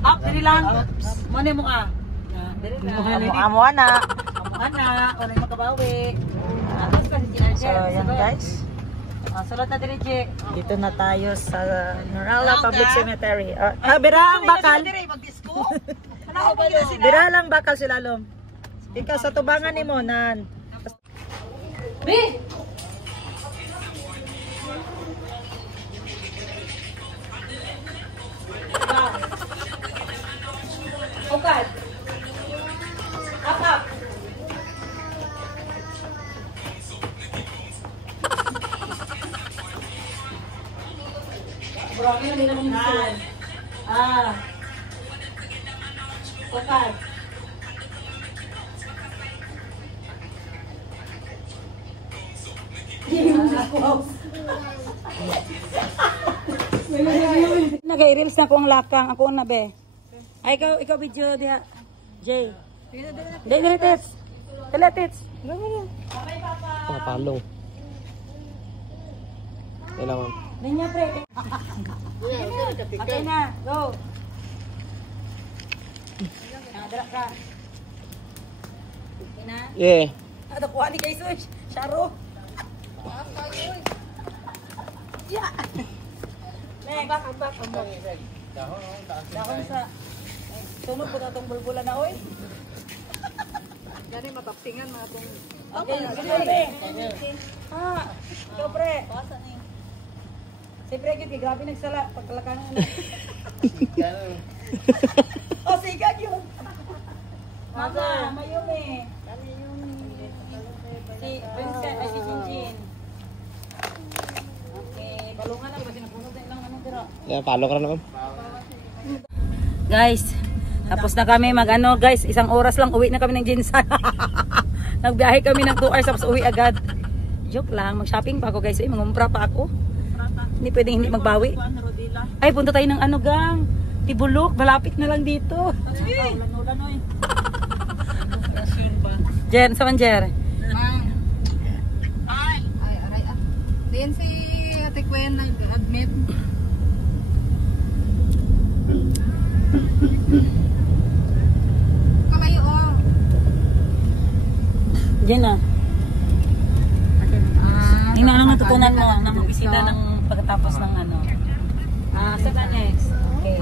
Up, dili lang. Mani mo ka. Dili lang. Amo ana. Amo ana, wala makabawi. Atos kasi si So, yan guys. Sulat na diri, Je. Dito na tayo sa Nurala Public Cemetery. Bira ang bakal. Mag-disco? Bira lang bakal si Lalom. Ikaw sa tubangan ni mo, nan. Be! Okay. Up. Berapa yang dia mengisi? Okay. Nag-i-reels na ko ang lakang. Ako na be. Ay, ikaw video diha. Jay. Dili tits. Dili tits. Papalong. Kailangan. Linya pre. Okay na. Go. Nadra ka. Okay na. Yeah. Ada kuha ni kay Suj. Sharo. Ya. Next. Dahon sa sunod po na itong bulbula na oy. Jadi mataptingan mga itong... Okay, sige. Ikaw pre. Siyempre, grabe nagsala. Pagkalakangan na. O, sigag yun. Mama, Mayumi. Si Princess, ay si Jinjin. Okay, balungan lang. Kasi napunod na ilang anong tira. Yeah, palo ka naman. Guys, tapos na kami guys, 1 oras lang uwi na kami ng Jinsan. Nagbiyahe kami ng 2 hours tapos uwi agad. Joke lang, mag-shopping pa ako guys. Mangumpra pa ako. Hindi pwedeng hindi magbawi. Ay, punta tayo ng gang. Tibulok, malapit na lang dito. Jen, saan Jer? Ay. Diyan si Ate Gwen nag-admit. Kalayo oh. Jen na. Tingnan lang natutunan mo na magbisita ng pagkatapos ng ano. Saan na next? Okay.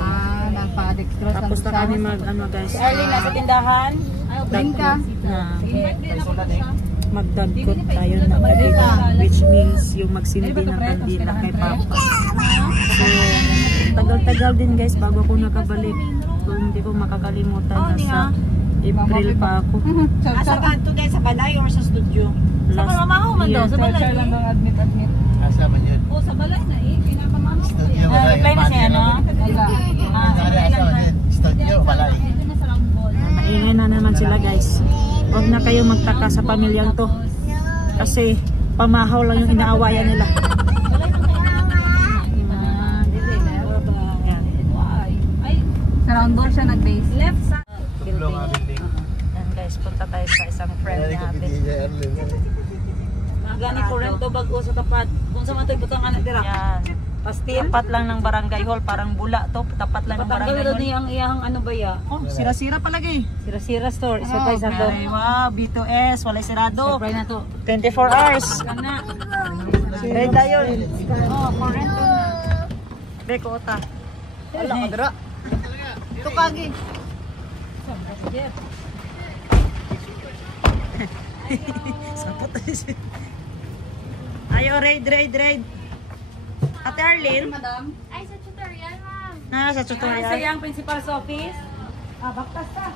Nagpa-dextrose. Tapos na kami guys. Si Arlene nasa tindahan. Brinka. Magdagkot tayo ng kandila, which means yung magsinindi ng kandila kay Papa. So, tagal-tagal din guys bago ako nakabalik. So, hindi ko makakalimutan na sa April pa ako. Sa kanto guys, sa balay or sa studio? Sa Kalamaho man daw, sa balay. Sa lang admit. Asa man yun? O, sa balay na eh. Pinakamami. Reply na siya, no? Studio, balay. Maingay na naman sila guys. Huwag na kayo magtaka sa pamilyang to. Kasi pamahaw lang yung inaawayan nila. Sa round ball siya nag-base. Left sa Building. Yan guys, punta tayo sa isang friend natin. Gani ko rin to bago sa tapat. Kung sa matoy butang anak dira. Yan. Pastil. Tapat lang ng barangay hall, parang bula to. Tapat lang ng barangay hall. Patanggal ang iyang ano ba ya? oh, sira-sira palagi. Sira-sira store. Surprise na to. Wow, B2S, walay sirado. Surprise na to. 24 hours. Kana. Red Lion. Oh, current to. Beko ota. Wala ka dira. Ito kagi. Sapot na siya. Ayo, raid. Ate Arlene. Madam. Ay, sa tutorial, ma'am. Sa tutorial. Sa iyang principal's office. Baktas ka.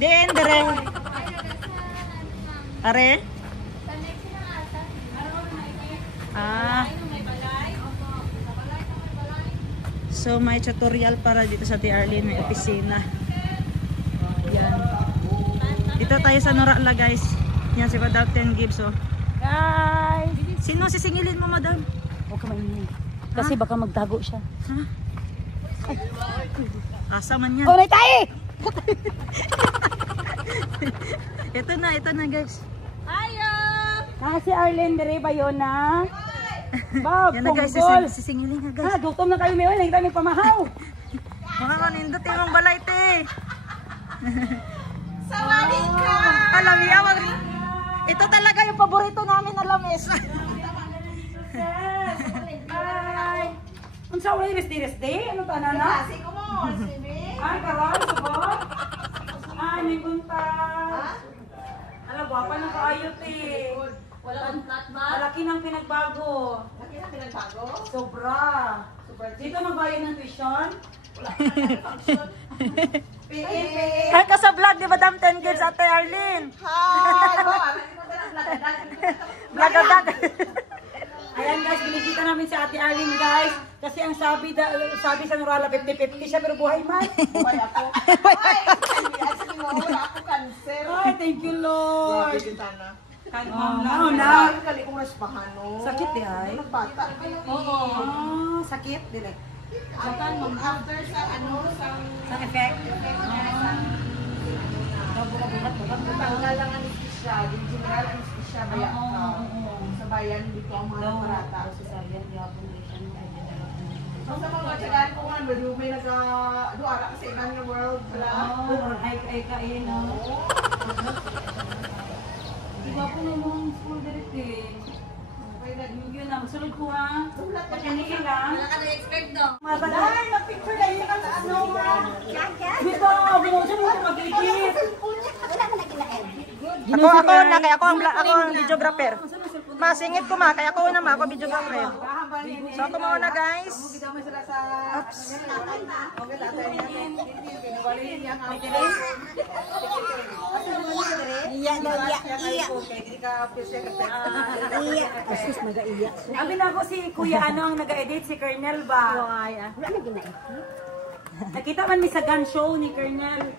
Din, dire. Ay, nagasa, ma'am. Are? Sa next na ata. May So, may tutorial para dito sa Ate Arlene. May opisina. Yan. Dito tayo sa Nurala, guys. Yan si Madam 10 Gibbs, oh. Guys. Sino sisingilin mo, Madam? Huwag ka maingay. Kasi baka magtago siya. Ha? Asa man yan. Oh, tayo! Ito na guys. Ayo! Si Arlene Dere ba yun na? Bob, Yan na guys, punggol. sisingilin na guys. Gutom na kayo may oil. Nagkita may pamahaw. Mga kanindot yung balay, te. Sawali ka! Alam niya, ito talaga yung paborito namin na lamis. Ay! Ang sa wala resti-resti? Ano ta na na? Ay, karoon, sabot? Ay, may buntas. Alam, guwapa na kaayot eh. Wala kang flat ba? Malaki ng pinagbago. Laki na pinagbago? Sobra. Dito magbayad ng tuition? Ay, ka sa vlog ni Madam 10 Kids, Ate Arlene. Blagadag. Ayan guys, binisita namin si Ate Arlene guys. Kasi ang sabi sa Nurala 50-50 siya pero buhay man. Buhay ako. Ay, wala ako cancer. Ay, thank you Lord. Bintana. Ano na? Kali kong raspahan, no? Sakit di ay? Bata. Oo. Sakit direct. After sa Sa effect? tanggal lang ang anesthesia, yung general anesthesia, baya sa bayan, dito ang mga parata. So sa mga tsagaan ko nga, may nag-duara kasi ibang yung world, wala? Ay ka eh, no? Diba po na yung school direct eh. Yun na, magsulod ko ha. Pagkanikin lang. Wala ka na-expect daw. Ay, na-picture na yun ang ano, Dito, binusin mo ito mag-ikit. Ako ang videographer. Masingit ko ma, kaya ako na ma, ako videographer. So ako muna guys. Gidamay sila sa... Oops. Okay, lasa niya. Wali niya ang Sabi na ako si Kuya ano ang nag-edit, si Colonel ba? Nakita man mi sa gun show ni Colonel.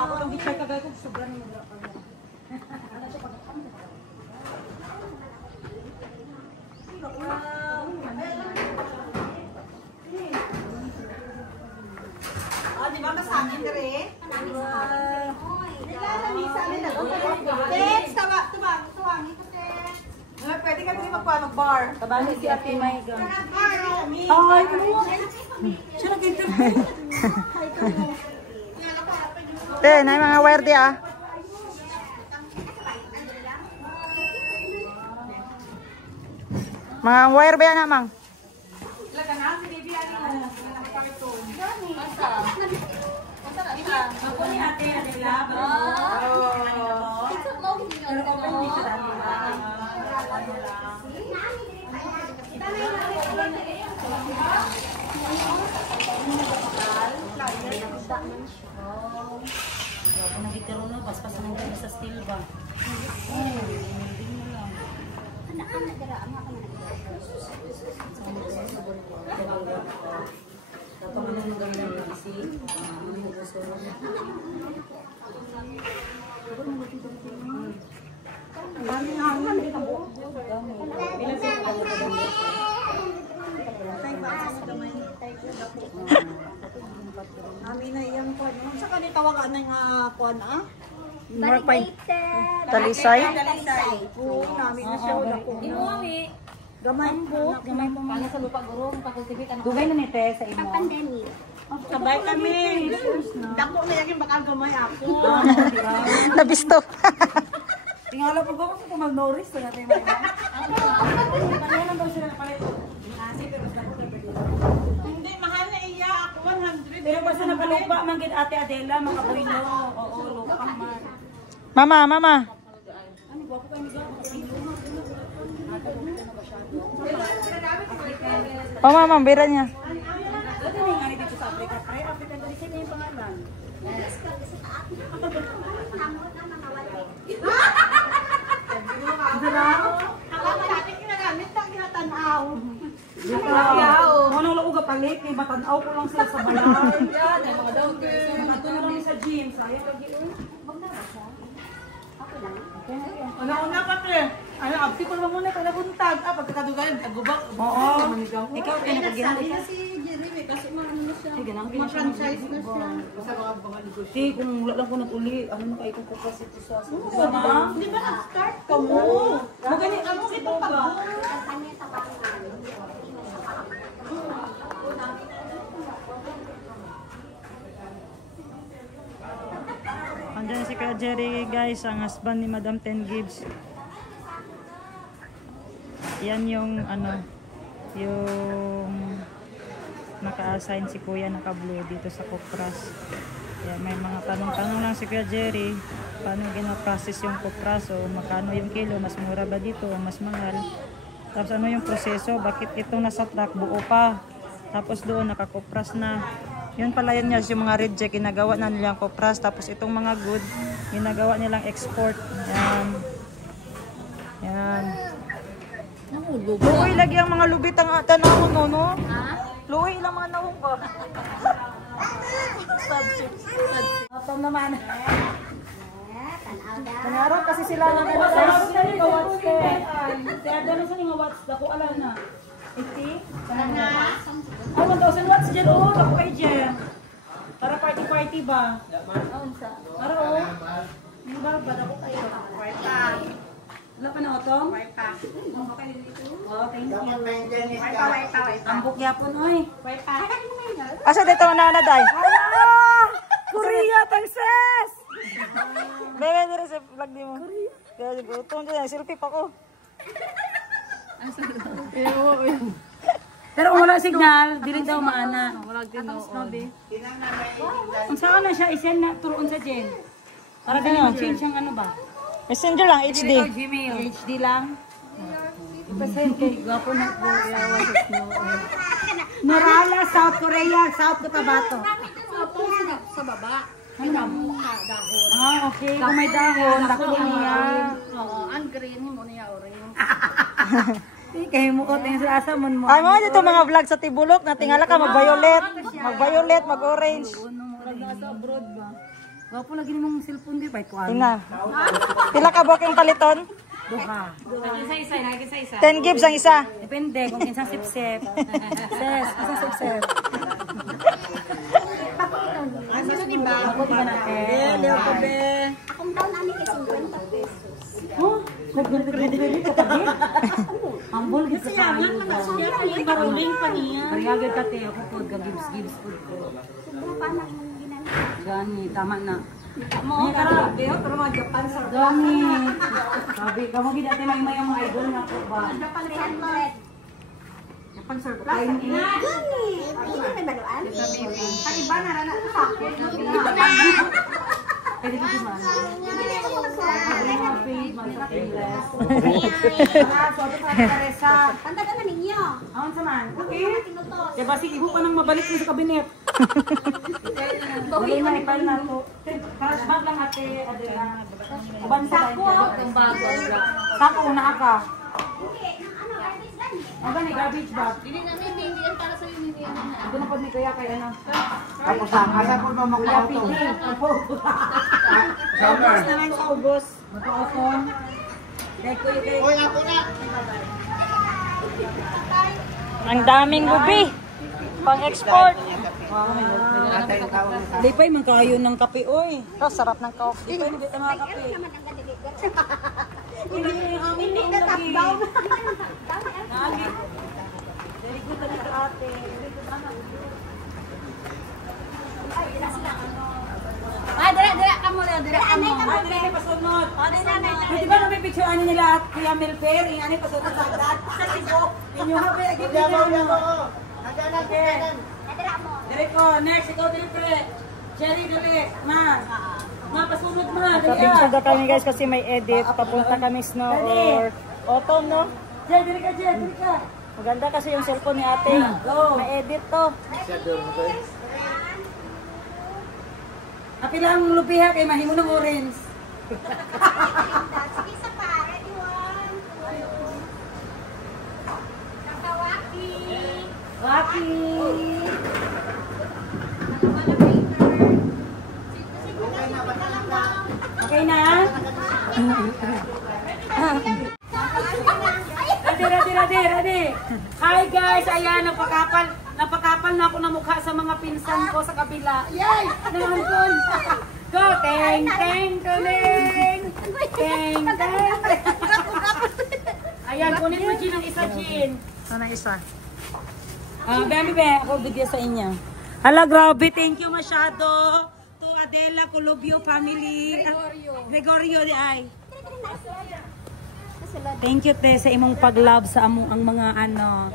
Ako lang gitay kagay ko sobrang nila pa. di ba masangin ka rin? Pwede ka rin magpa-bar. Tabali si Ate May gun. Ay, siya nag-interview. Te, na yung mga wire di ah. Mga wire ba yan na, mang? Ako ni Ate Adela. Pero kung hindi siya dati. Kung nagkikaroon na, paspasan ng ganda sa steel ba? Dapat mo nang gawin ng kasi, Amin na iyang kwan. Sa kanita tawagan na nga kwan ah? More point. Talisay. Oo, namin na siya. Gamay po. gamay po mga sa lupa guro, pakultivate ano. Dugay na ni Te sa imo. Sabay kami. Dako na yakin baka gamay ako. Nabisto. Tingala po ba kung mag-Norris sa natin na iba? Ano lang daw sila napalit? Hindi, mahal na iya ako. 100. Pero basta nakalupa, manggit Ate Adela, mga buwino. Oo, lupa man. Mama. Oh, mama, bira niya. Dati may nga dito sa Africa, pre. Africa, dali sila yung pangalan. Ako natin ginagamit na ginatanaw. Ano lang ko kapalit, may matanaw ko lang sila sa bayan. Ito na kami sa gym. Sayang lagi. Una pa pre. Ano, abti ko naman muna kada buntag. Pagkakadugan, agubak. Oo. Ikaw, pinapagyan. Si Jeremy, kasi maano na siya. Ay, ganang Ma-franchise na siya. Basta mga negosyo. Kasi kung wala lang ko nag-uli, ano na kayo ko kasi ito sa Di ba nag-start ka mo? Magani, ano ito ba? Andyan si Kuya Jerry guys, ang husband ni Madam Ten Gibbs. Yan yung ano, yung naka-assign si Kuya naka-blue dito sa Kupras. Yan, may mga tanong-tanong lang si Kuya Jerry. Paano gina-process yung Kupras? O magkano yung kilo? Mas mura ba dito? O mas mahal? Tapos ano yung proseso? Bakit itong nasa truck buo pa? Tapos doon naka-Kupras na. Yun pala yun yung mga reject, ginagawa na nilang Kupras. Tapos itong mga good, ginagawa nilang export. Yan. Yan. Luoy lagi ang mga lubit ang tanawon mo, no? Luoy lang mga nawong ko. Atom naman. Nangarap kasi sila ng ano. Kaya doon sa mga watts, dako alam na. 80? Ah, 1,000 watts dyan, oh. Dako kayo dyan. Para party-party ba? Para, oh. Hindi ba, dako kayo. Wala pa na otong? Oh, thank you. Ambok yapon, oy. Asa dito na day? Korea, Texas! Bebe dire sa vlog di mo. Kaya gutom din, selfie pa ko. Pero kung wala signal, dili daw maana. Wala tinuod. Ang saan na siya isend na turuan sa Jen. Para dali mag-change ang ano ba? Messenger lang, HD. Gmail. HD lang. Ipasend kay gwapo na ko Norala, South Korea, South Cotabato. Sa baba. Ah, okay. Kung may dahon, dako niya. Oo, ang green mo niya orange. Kayo mo ko tingin sa asa mo. Ay mo dito mga vlog sa Tibulok na tingala ka mag-violet, mag-orange. Nasa abroad ba? Wapo lagi nimong cellphone di ba ito? Tingnan. Pila ka booking paliton? Duha. Isa. 10 gibbs ang isa. Depende kung kinsang sip-sip. Ses, kinsang sip-sip. Ano ni ba? Ako di ba natin? Ako be. Akong daw namin kasi 50 pesos. Oh, nag-ready ka tabi? Ambol gid sa kayo. Maruling pa niya. Pariyagad ka te ako pod ka gibbs pod ko. Sobrang panak mong ginagawa. Gani, tama na. Mo, grabe. Pero mga Japan sa Gani. Sabi, kamo gid ate may mga idol na ko ba? Japan 300. Japan surprise ni. Gani. Hindi may baluan. Ang iba na rana sa akin. Pwede ko ba? Hindi ako Mga page, mga payless. Sorry pa Teresa. Tanda ka na ninyo. Awan sa man. Okay. Tinutos. Kaya basi ibo pa nang mabalik mo sa kabinet. Bawin na ipal na to. Cash bag lang ate, Adela. Uban sa Sako. Itong bago. Sako una ka. Hindi. Ano, artist lang. Ang gani garbage bag. Hindi namin hindi yan para sa iyo hindi yan. Ito na pod ni kaya kay ano. Tapos ang asa ko ba Kuya mag-auto? Piti. Summer. Na lang sa ubos. Matuoto. Dahil ko yung Uy, ako na. Ang daming gubi. Pang-export. Ate yung tao na Di pa yung kayo ng kape, oy. Ito, sarap ng coffee. Di pa yung bita mga kape. Naman ang kadiligan. Hindi yung amin Hindi yung na top lagi. down. Nagi. Very good na ka ate. Very good anak. Ay, dira ka mo, dira ka mo. Ay, dili na pasunod. Di ba napipicturean niyo nila at Kuya Milper? Yung ano pasunod sa agad? Sa libo. Inyo ha, kaya agad Yabaw, nyo. yabaw. Hangganan, hangganan. Dira mo. Direko, next. Ikaw, Direko. Cherry, dali. Ma. Ma, pasunod ma. Dali Kapinsyada kami guys kasi may edit. Papunta kami snow or autumn, no? Jay, dali ka, Jay. Dali ka. Maganda kasi yung cellphone ni ate. May edit to. Apila ang lupiha kay mahimo ng orange. Sige sa pa. Ready, one. Nakawaki. Waki. Okay na? Ready. Hi guys, ayan, napakapal na ako na mukha sa mga pinsan ko sa kabila. Yay! Naman Go! Teng! Ayan, kunin mo Jean ang isa, Jean. Sana isa. Bebe, ako bigyan sa inyo. Hala, grabe. Thank you masyado. to Adela Colobio family. Gregorio di ay. Thank you te sa imong pag-love sa among ang mga ano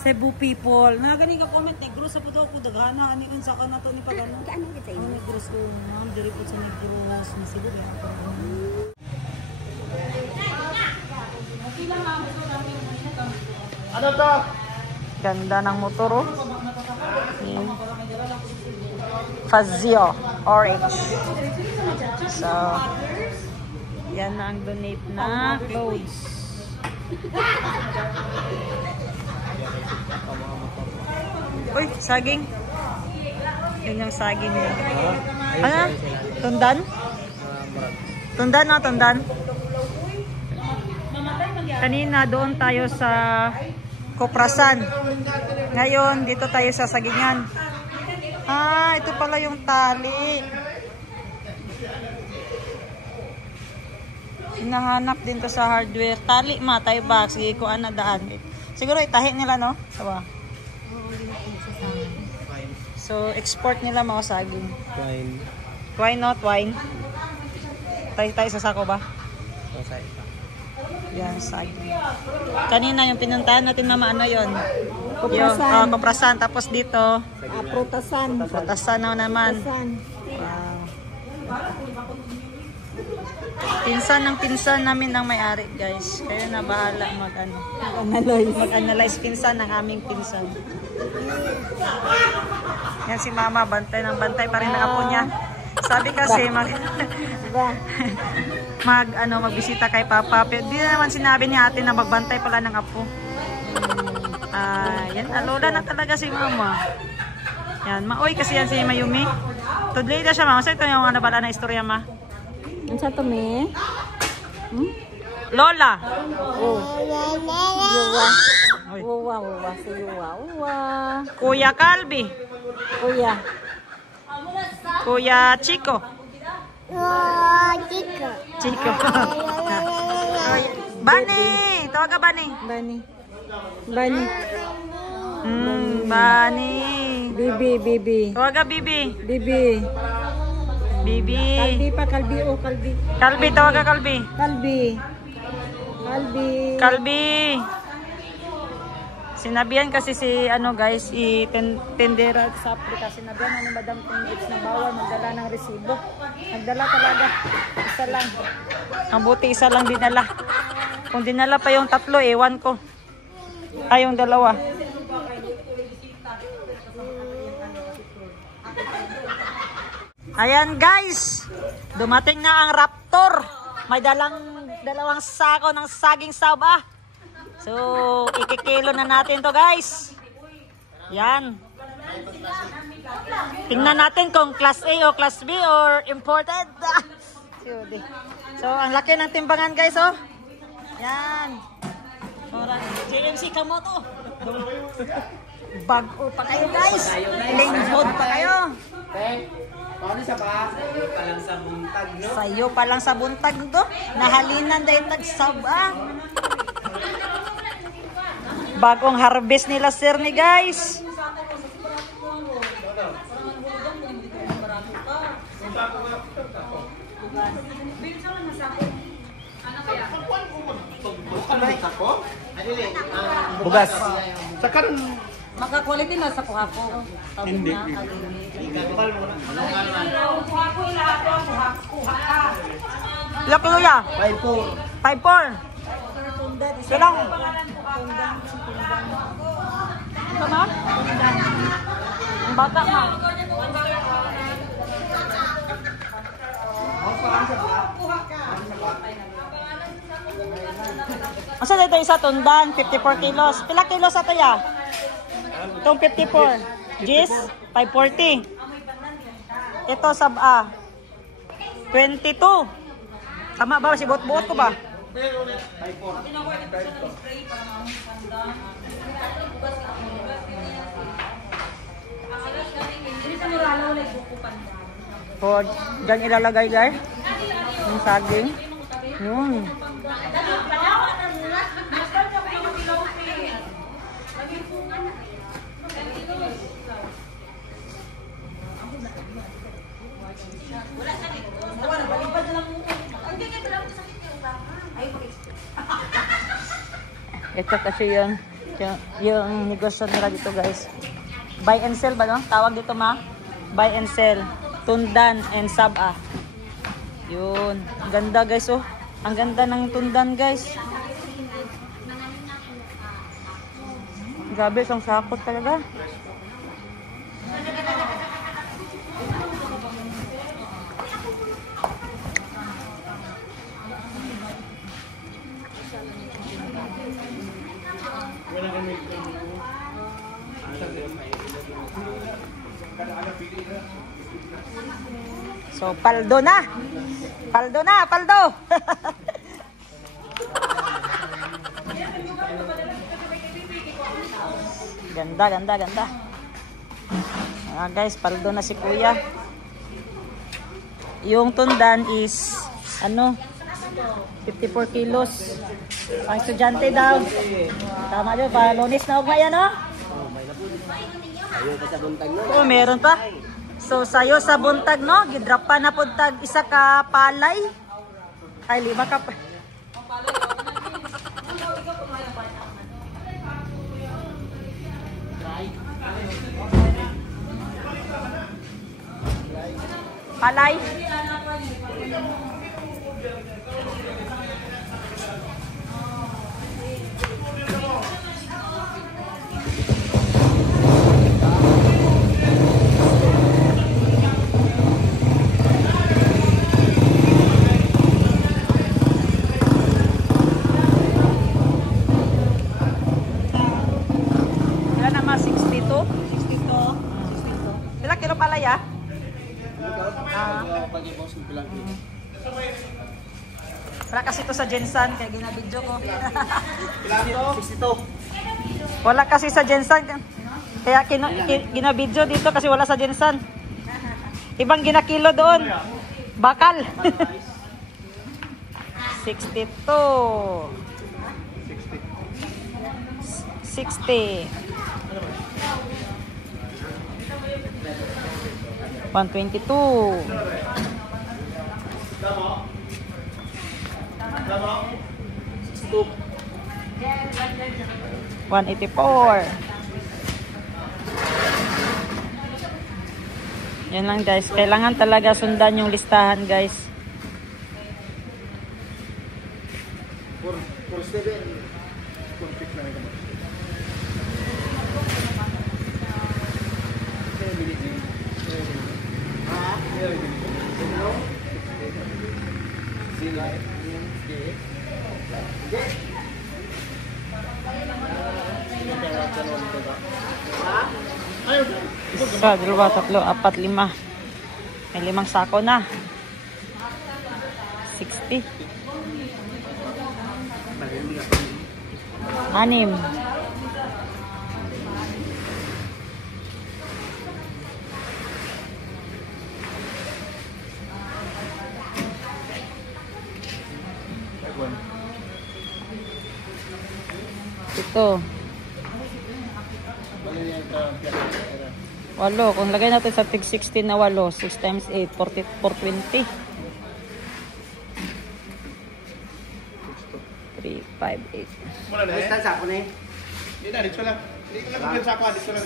Cebu people. Na gani ka comment Negros sa puto ko daghana ani unsa ka nato ni pagano. Kaano kita imo? Negros ko ma'am diri po sa Negros ni Cebu ya. Ano to? Ganda ng motor oh. Fazio orange. So yan na ang donate na clothes. Uy, saging. Yun yung saging niya. Ano? Tundan? Tundan na, tundan. Kanina doon tayo sa Koprasan. Ngayon, dito tayo sa sagingan. Ah, ito pala yung tali. Hinahanap din to sa hardware. Tali ma, tayo ba? Sige, kung ano daan. Siguro itahi nila, no? Sawa. So, export nila mga saging. Wine. Wine not wine. Tayo sa sako ba? Yan, saging. Kanina yung pinuntahan natin mama, ano yun? Koprasan. Koprasan. Tapos dito, Prutasan. Prutasan na naman. Wow. Pinsan ng pinsan namin ang may-ari, guys. Kaya na bahala mag-analyze pinsan ng aming pinsan. Yan si mama, bantay ng bantay pa rin ng apo niya. Sabi kasi magbisita kay papa. Pero di naman sinabi ni ate na magbantay pala ng apo. Yan, alola na talaga si mama. Yan, maoy kasi yan si Mayumi. Tudlay na siya mama. Sa ito yung ano bala na istorya ma? Ano sa to me? Lola. Yuwa. Oy. Uwa. Si Uwa. Kuya Calvi. Kuya. Kuya Chico. Chico. Bani! Tawag ka Bani. Bani. Bani. Bibi. Tawag ka Bibi. Bibi. Kalbi. Calvi, tawag ka Calvi. Calvi. Sinabihan kasi si ano guys, tendera sa Africa. Sinabihan ni Madam Tengits na bawal magdala ng resibo. Nagdala talaga. Isa lang. Ang buti isa lang dinala. Kung dinala pa yung tatlo, ewan ko. Ay, yung dalawa. Ayan guys. Dumating na ang Raptor. May dalawang sako ng saging saba. So, ikikilo na natin to guys. Yan. Tingnan natin kung class A o class B or imported. So, ang laki ng timbangan guys, oh. Yan. JMC Kamoto. Bago pa kayo guys. Linghod pa kayo. Paano siya ba? Sayo pa lang sa buntag, no? Sayo pa lang sa buntag to. Nahalinan dahil tagsaba. Bagong harvest nila sir ni guys. Bugas. Sa karon Maka-quality na sa kuha ko. hindi. Ilan kilo ya? 5-4. 5-4. Silang. Sama? Ang bata ma. Asa dito isa tundan, 54 kilos. Pila kilos ato ya? Itong 54. Gis, 540. Ito sab-a. 22. Tama ba? Si buot-buot ko ba? So, dyan ilalagay guys. Yung saging. Yun. Ito kasi yung negosyo nila dito guys. Buy and sell ba no? Tawag dito ma? Buy and sell. Tundan and Saba. Yun. Ang ganda guys oh. Ang ganda ng tundan guys. Grabe, isang sakot talaga. So, paldo na! Paldo na! Paldo! Ganda, ganda, ganda. Guys, paldo na si kuya. Yung tundan is, 54 kilos. Pang estudyante daw. Tama yun, pa lunis na ugmaya, no? Oo, meron pa. So, sayo sa buntag, no? Gidrap pa na puntag isa ka palay. Ay, 5 ka pa. Palay. Ilan naman? 62? 62. Ilang kilo palay ah? Wala kasi ito sa Jensan, kaya ginabidyo ko. 62. Wala kasi sa Jensan, kaya ginabidyo dito kasi wala sa Jensan. Ibang ginakilo doon. Bakal. 62. 60. 122. 184. Yan lang guys. Kailangan talaga sundan yung listahan guys. Isa, dalawa, tatlo, apat, 5. May 5 sako na. 60. 6. Ito. 8. Kung lagay natin sa tig 16 na 8, 6 times 8, 420. 3, 5, 8. Mula na eh. Basta sako na eh. Hindi na, dito lang. Hindi ko lang kung sako, dito lang.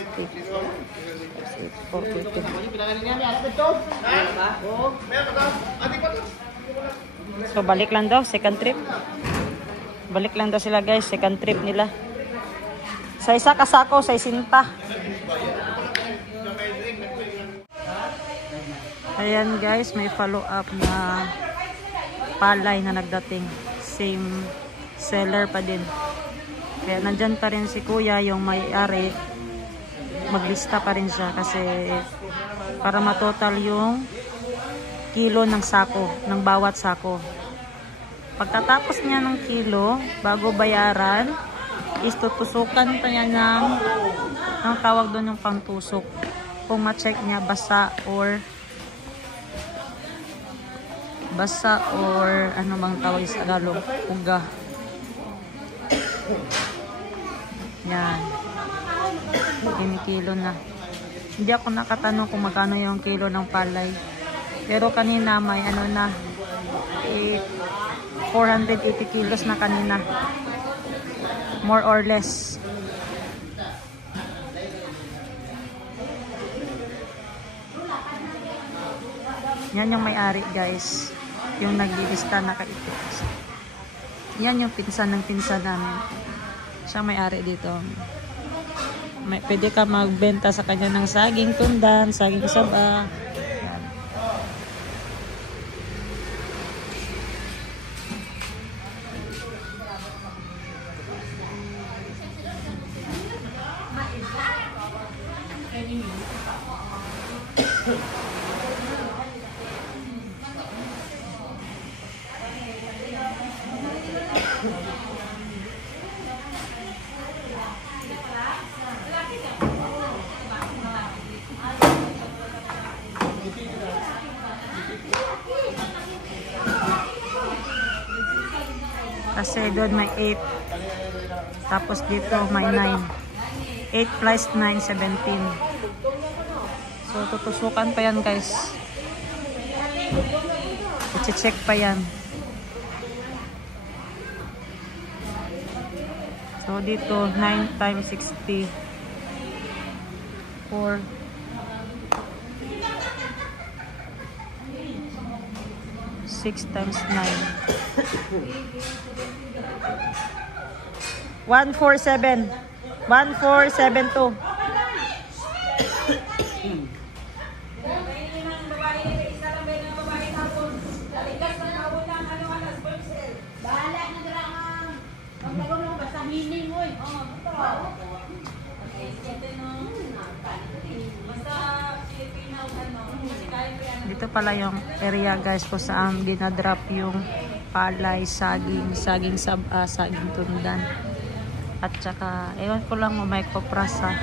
420. So, balik lang daw, second trip. Balik lang daw sila guys, second trip nila. Sa isa kasako, sa isinta. Ayan guys, may follow up na palay na nagdating. Same seller pa din. Kaya nandyan pa rin si kuya, yung may-ari. Maglista pa rin siya kasi para matotal yung kilo ng sako, ng bawat sako. Pagkatapos niya ng kilo, bago bayaran, is tutusukan pa niya ng ang tawag doon yung pangtusok. Kung ma-check niya basa or ano bang tawag sa Tagalog, uga. Yan. 10 kilo na. Hindi ako nakatanong kung magkano yung kilo ng palay. Pero kanina may ano na 480 kilos na kanina. More or less. Yan yung may-ari guys. Yung naglilista nakaipit. Yan yung pinsan ng pinsan namin. Siya may-ari dito. Pwede ka magbenta sa kanya ng saging tundan, saging saba. Yan. Kasi doon may 8. Tapos dito may 9. 8 plus 9, 17. So, tutusukan pa yan guys. I-check pa yan. So, dito 9 times 60. 4. 6 times 9. 147. 1472. Bahala na dira ang magdagaw mo basta hinin mo eh. Dito pala yung area guys kung saan ginadrop yung palay, saging saba, saging tundan. At saka, ewan ko lang may koprasa.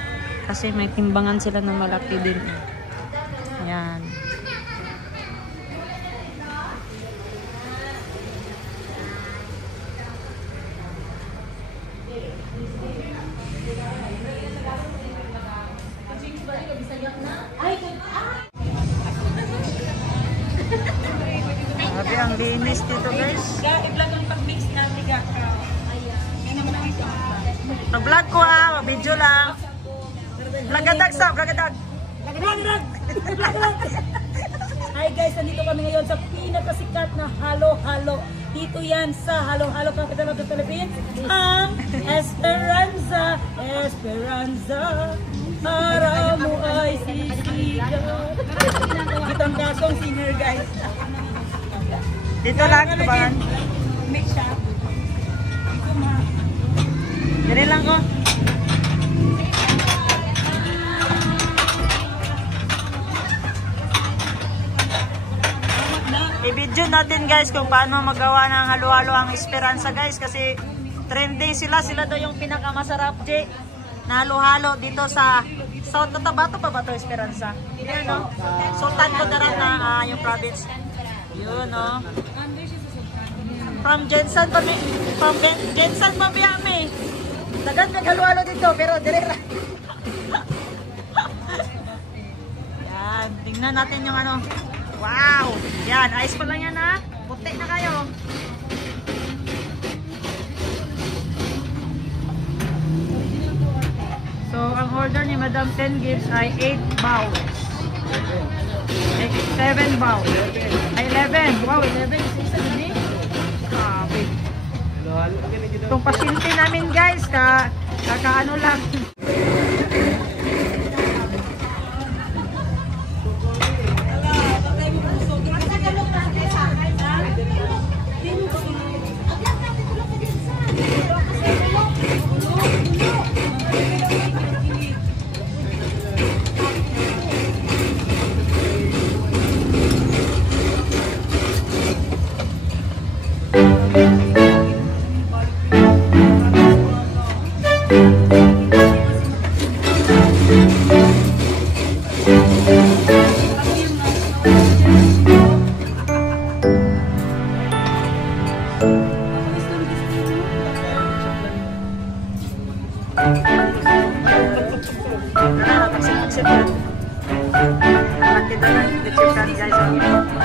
Kasi may timbangan sila na malaki din. Ayan. Sabi ang linis dito guys. I-vlog ang pag-mix namin ka. Vlog ko video lang. Vlogadag sab, vlogadag. Hi guys, nandito kami ngayon sa pinakasikat na halo-halo. Dito yan sa Halo-Halo Capital of the Philippines, ang Esperanza. Esperanza, para mo ay sisigaw. Kitang kasong singer guys. Dito lang, tubangan. Mix siya. Dito ma. Dili lang ko. I-video natin guys kung paano magawa ng halo-halo ang Esperanza guys kasi trending sila daw yung pinakamasarap na halo-halo dito sa South Cotabato pa ba to Esperanza? Yan no? Sultan Kudarat na yung province. Yun no. From Jensen pa biyami. Dagan naghalo-halo dito pero dire. Yan, tingnan natin yung ano. Wow! Yan, ayos pa lang yan ha. Puti na kayo. So, ang order ni Madam 10 gives ay 8 bowls. 7 bowls. Ay, 11. Wow, 11. 6 na din. Grabe. Itong pasyente namin guys, kakaano lang. Nakita na, guys.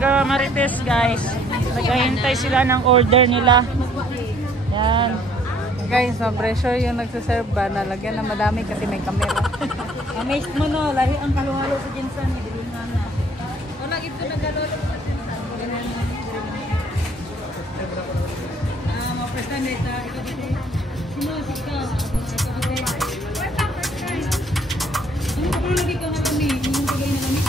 Marites guys. Naghahintay sila ng order nila. Yan. Guys, no pressure yung nagsaserve ba? Nalagyan na madami kasi may camera. Amazed mo no, lahi ang halo-halo sa Jinsan. Dilingan na. Wala ito nag-alolo sa Jinsan. Mga first time ito. Ito kasi. Sino? Ikaw. Ano lagi ka na kami? Yung tagay na kami.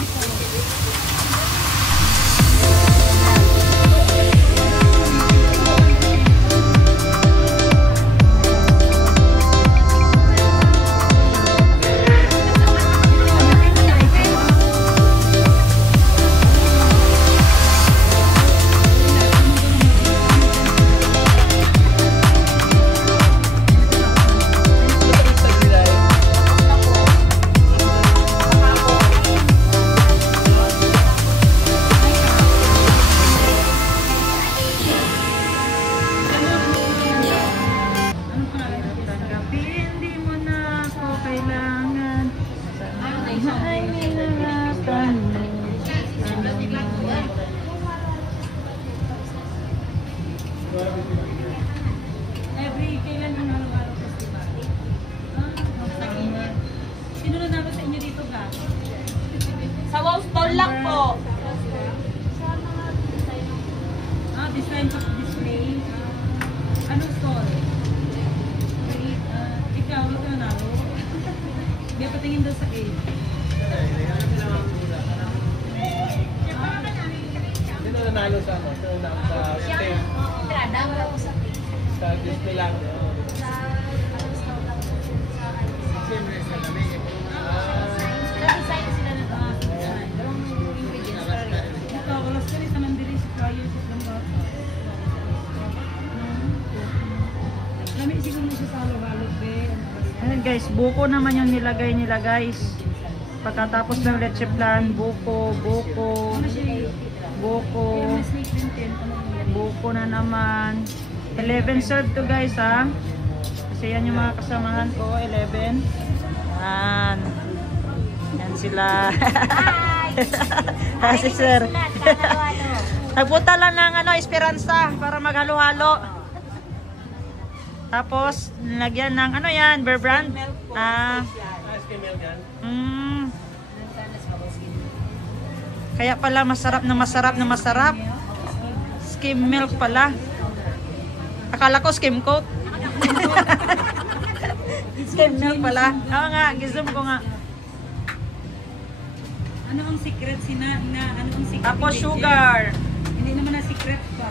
Every kailan ang halo-halo festival? Sino na dapat sa inyo dito ga? Sa wow stall lang po. Design of display. Anong stall? Ikaw, wala ka na nalo? Hindi pa tingin doon sa A. Sino nanalo sa ano? Sa stage? Sa display lang. Siyempre sa kami. Ito, wala sa rin sa mandiri si Flyer sa Lambata. Lami siguro mo siya sa halo-halo, be. Ayan guys, buko naman yung nilagay nila guys. Pagkatapos ng leche plan, buko. Buko na naman. 11 serve to guys ha. Kasi yan yung mga kasamahan ko, 11. Yan. Yan sila. Hi! Si sir. Nagpunta lang ng Esperanza para maghalo-halo. Tapos, nilagyan ng ano yan, Bear Brand. Ice cream milk yan. Kaya pala masarap na masarap. Skim milk pala. Akala ko skim coat. Skim milk pala. Oo nga, gizom ko nga. Ano ang secret ano ang secret? Tapos ni sugar. Jenny? Hindi naman na secret pa.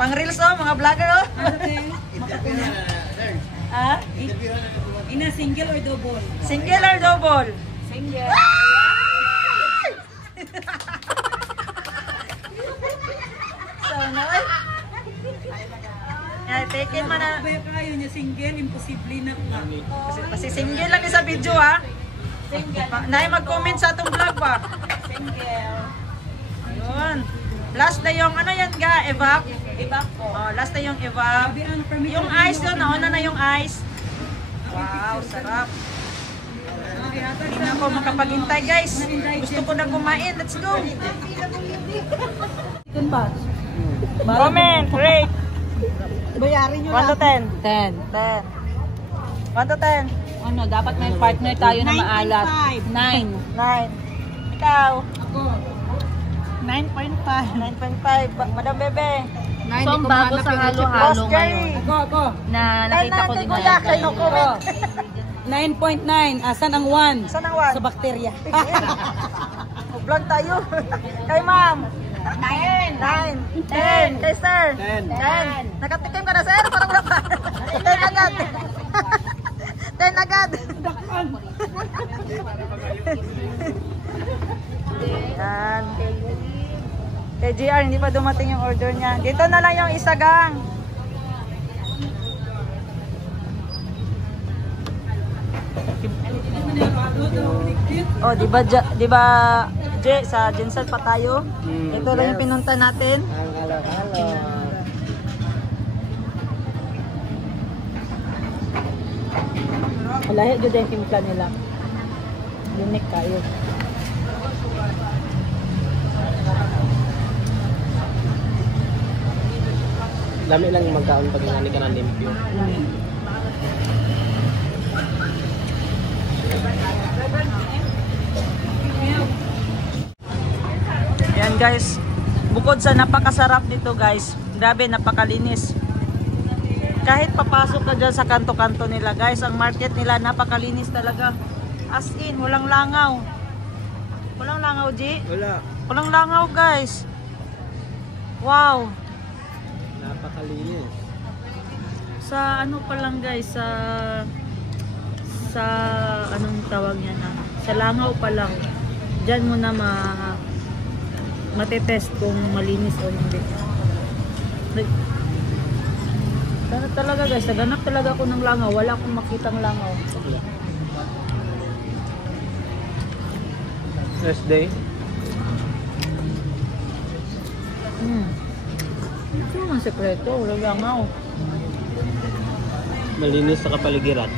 Pang reels oh, mga vlogger oh. Ano tayo? Ah? Ina single or double? Single or double? Single. So, no? Ay, take it man na. Kaya kayo niya single, imposible na ka. Kasi single lang sa video ha. Naay mag-comment sa atong vlog pa. Single. Ayun. Last na yung ano yan ga, evap. Iba po. Oh, last na yung evap. Sabi ang permit. Yung ice doon, nauna na yung ice. Wow, sarap. Hindi na ako makapagintay guys. Gusto ko na kumain. Let's go. Comment, rate. Bayarin nyo 1 to 10. 10. 10. 1 to 10. Ano, dapat may partner tayo na maalat. 9. 9. Ikaw. Ako. 9.5. 9.5. Madam Bebe. So, ang bago sa halo-halo ngayon. Ako. Na nakita ko din ngayon. Kayo comment. 9.9. Asan ang 1? Saan ang 1? Sa bakterya. Vlog tayo. Kay ma'am. 9. 9. 10. Kay sir. 10. Nakatikim ka na sir? Parang wala pa. 10 agad. 10 agad. Yan. Kay GR, hindi pa dumating yung order niya. Dito na lang yung isa gang. Oh, di ba Je, sa Jinsan pa tayo? Ito lang yung pinunta natin. Ang halo-halo. Lahi jud yung timpla nila. Unique kayo. Lami lang magkaon pag ngani ka ng limpyo. Ayan guys, bukod sa napakasarap dito guys, grabe napakalinis. Kahit papasok ka dyan sa kanto-kanto nila guys, ang market nila napakalinis talaga. As in, walang langaw. Walang langaw, G? Wala. Walang langaw guys. Wow. Napakalinis. Sa ano pa lang guys, sa anong tawag niya na? Sa langaw pa lang. Diyan mo na matetest kung malinis o hindi. Ganap talaga guys, naganap talaga ako ng langaw. Wala akong makitang langaw. First day. Ito ang sekreto, walang langaw. Malinis sa kapaligiran.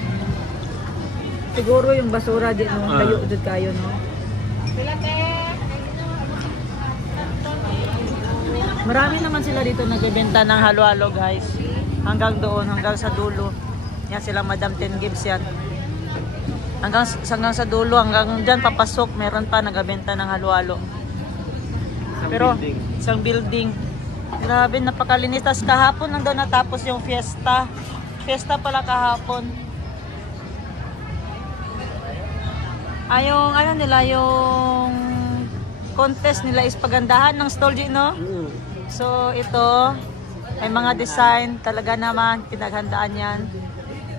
Siguro yung basura din, no? Layo dun kayo, no? Marami naman sila dito nagbebenta ng halo-halo guys. Hanggang doon, hanggang sa dulo. Yan sila Madam 10 Gibbs yan. Hanggang sa dulo, hanggang dyan papasok, meron pa nagbebenta ng halo-halo. Pero isang building. Grabe, napakalinis. Tas kahapon nandun natapos yung fiesta. Fiesta pala kahapon. Yung ano nila, yung contest nila is pagandahan ng stall, no? So ito, may mga design talaga naman, pinaghandaan yan.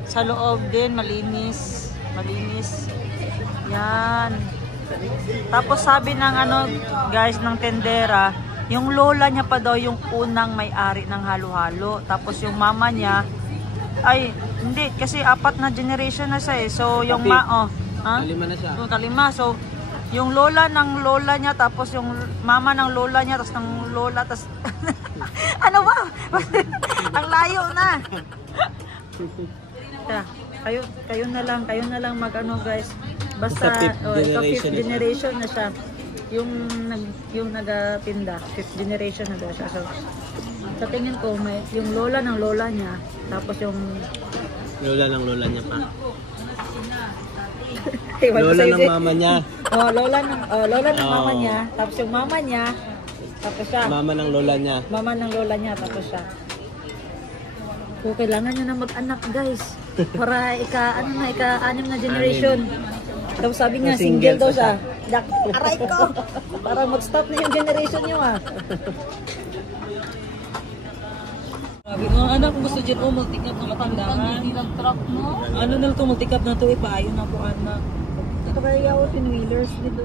Sa loob din, malinis. Malinis. Yan. Tapos sabi ng ano, guys, ng tendera, yung lola niya pa daw yung unang may-ari ng halo-halo. Tapos yung mama niya, ay, hindi, kasi 4 na generation na siya eh. So yung Kalima na siya. Kalima. So yung lola ng lola niya, tapos yung mama ng lola niya, tapos ng lola, tapos ano ba? Ang layo na. Kayo na lang mag-ano guys. Basta fifth generation na siya. Yung nagatinda, 5th generation na daw siya. So, sa tingin ko, yung lola ng lola niya, tapos yung lola ng lola niya pa. lola ng mama niya. Lola ng mama niya, tapos yung mama niya, tapos siya. Mama ng lola niya. Mama ng lola niya, tapos siya. So, kailangan niya na mag-anak, guys. Para ika-6 na generation. Tapos sabi niya, single daw siya. Aray ko! Para mag-stop na yung generation niyo, ah. Sabi ko, anak, gusto dyan o multi-cap na matandangan. Nag-truck mo? Ano na ito, multi-cap na ito, ipaayo na po, anak. Ito kaya ako, 10-wheelers dito.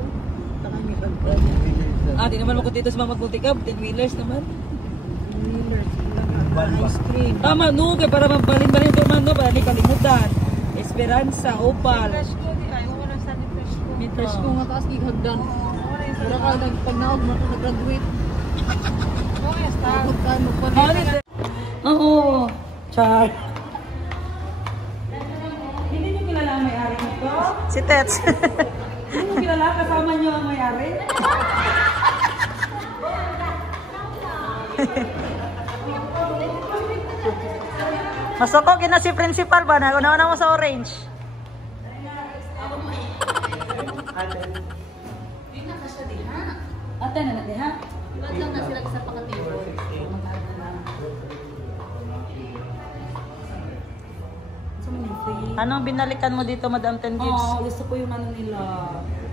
Taka may pagkad. Di naman ako dito sa mga multi-cap, 10-wheelers naman. 10-wheelers. Ice cream. Tama, no, kaya para mabalin-balin ito man, no, para di kalimutan. Esperanza, Opal. Fresh ko, di ay. Wala sa ni fresh ko. May Fresh ko nga taas, gihagdan. Pero ka, pag naog mo, nag-graduate. Okay, start. Magpanit. Oo. Char. Hindi niyo kilala ang may-ari nito? Si Tets. Hindi niyo kilala, kasama niyo ang may-ari? Masoko kina si principal ba na? Una-una mo sa orange. Ate na natin ha? Iwan lang na sila sa pakatibol. Anong binalikan mo dito, Madam 10 Gibbs? Gusto ko yung ano nila.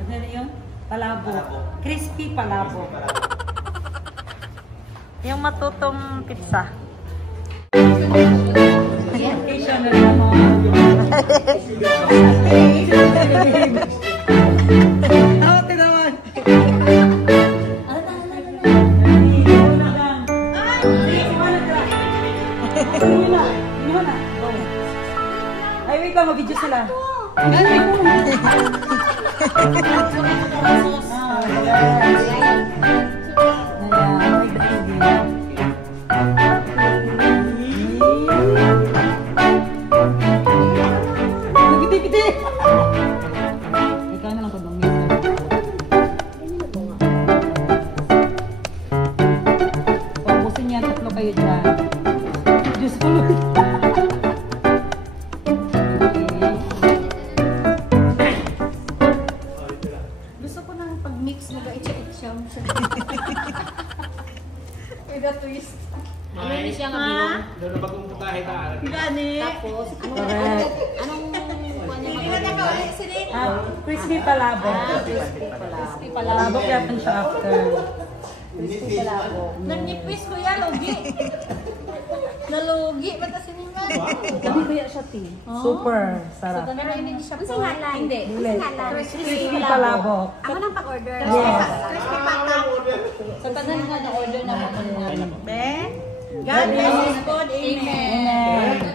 Ano yun? Palabo. Crispy palabo. Yung matutong pizza. Orientation na naman. Ako tinawan. Ay, wait lang, mag-video sila. Ikaw na lang pag Pagpusin yan, tatlo kayo dyan. Diyos ko, Lord. Gusto ko nang pag-mix mo ga itcha-itcha mo siya. With a twist. Ano ni siya nga bilang? Doon na bagong putahe ta. Tapos, Correct. anong Hindi na nakaulit sila. Crispy palabok. crispy pala. Palabok yata siya after. Crispy pala ako. Nagipis ko yan, logi. Nalugi, bata siniman. Dami kaya siya, ti. Super sarap. Pero hindi siya po. Hindi. Dili. Ngalan. Crispy palabok. Ako nang pag-order. Yes. Crispy pata. Sa tanan nga na-order na ako. God bless. Good. Amen. Amen.